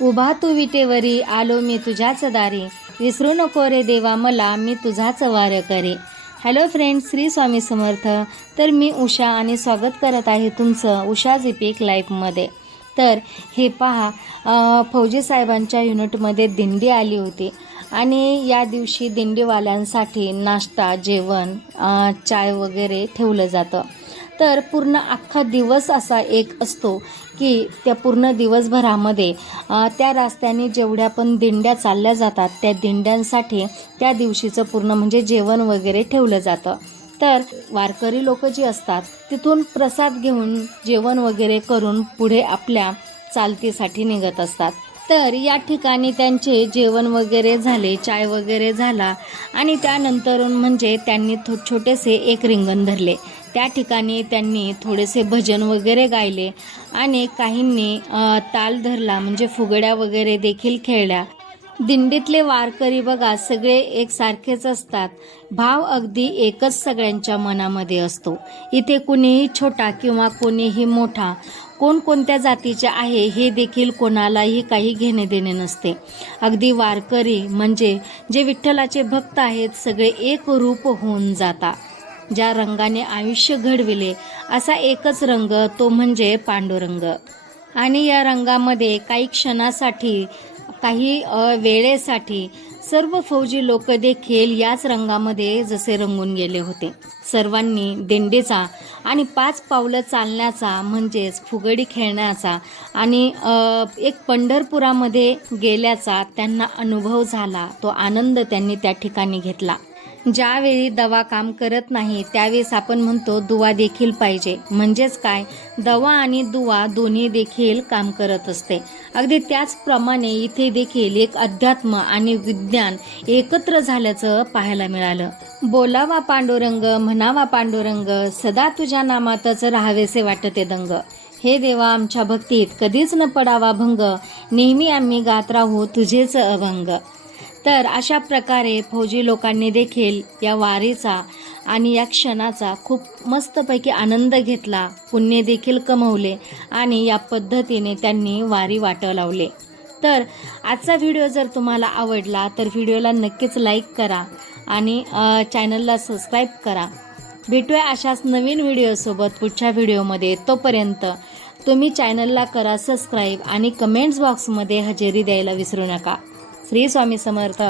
उभा तू विटेवरी आलो मी तुझ्याच दारी. विसरू नको रे देवा मला मी तुझाच वार करे. Hello friend Shri Swami Samarth. तर मी उषा आणि स्वागत करत आहे तुमचं उषा झिपीक लाईफमध्ये तर हे पहा फौजी साहेबांच्या युनिटमध्ये दिंडी आली होती. आणि या दिवशी दिंडीवाल्यांसाठी नाश्ता जेवण चाय वगैरे ठेवलं जातं. तर पूर्ण अख्खा दिवस असा एक असतो की त्या पूर्ण दिवसभरामध्ये त्या रस्त्याने जेवढ्या पण दिंड्या चालल्या जातात त्या दिंड्यांसाठी त्या दिवशीचं पूर्ण म्हणजे जेवण वगैरे ठेवलं जातं. तर वारकरी लोक जी असतात तिथून प्रसाद घेऊन जेवण वगैरे करून पुढे आपल्या चालतीसाठी निघत असतात. तर या ठिकाणी त्यांचे जेवण वगैरे झाले चाय वगैरे झाला आणि त्यानंतर म्हणजे त्यांनी थो छोटेसे एक रिंगण धरले. त्या ठिकाणी त्यांनी थोडेसे भजन वगैरे गायले आणि काहींनी ताल धरला म्हणजे फुगड्या वगैरे देखील खेळल्या. दिंडीतले वारकरी बघा सगळे एकसारखेच असतात. भाव अगदी एकच सगळ्यांच्या मनामध्ये असतो. इथे कुणीही छोटा किंवा कोणीही मोठा कोण कोणत्या जातीचे आहे हे देखील कोणालाही काही घेणे देणे नसते. अगदी वारकरी म्हणजे जे विठ्ठलाचे भक्त आहेत सगळे एक रूप होऊन जाता ज्या रंगाने आयुष्य घडविले. असा एकच रंग तो म्हणजे पांडुरंग. आणि या रंगामध्ये काही क्षणासाठी काही वेळेसाठी सर्व फौजी लोक देखील याच रंगामध्ये जसे रंगून गेले होते. सर्वांनी दिंडीचा आणि पाच पावलं चालण्याचा म्हणजेच फुगडी खेळण्याचा आणि एक पंढरपुरामध्ये गेल्याचा त्यांना अनुभव झाला तो आनंद त्यांनी त्या ठिकाणी घेतला. ज्यावेळी दवा काम करत नाही त्यावेळेस आपण म्हणतो दुवा देखील पाहिजे. म्हणजेच काय? दवा आणि दुवा दोन्ही देखील काम करत असते. अगदी त्याचप्रमाणे इथे देखील एक अध्यात्म आणि विज्ञान एकत्र झाल्याचं पाहायला मिळालं. बोलावा पांडुरंग म्हणावा पांडुरंग सदा तुझ्या नामातच राहावेसे वाटते दंग. हे देवा आमच्या भक्तीत कधीच न पडावा भंग. नेहमी आम्ही गात राहू तुझेच अभंग. तर अशा प्रकारे फौजी लोकांनी देखील या वारीचा आणि या क्षणाचा खूप मस्तपैकी आनंद घेतला पुण्य देखील कमवले आणि या पद्धतीने त्यांनी वारी वाटं लावले. तर आजचा व्हिडिओ जर तुम्हाला आवडला तर व्हिडिओला नक्कीच लाईक करा आणि चॅनलला सबस्क्राईब करा. भेटूया अशाच नवीन व्हिडिओसोबत पुढच्या व्हिडिओमध्ये तोपर्यंत तुम्ही चॅनलला करा सबस्क्राईब आणि कमेंट्स बॉक्समध्ये हजेरी द्यायला विसरू नका. श्री स्वामी समर्थ.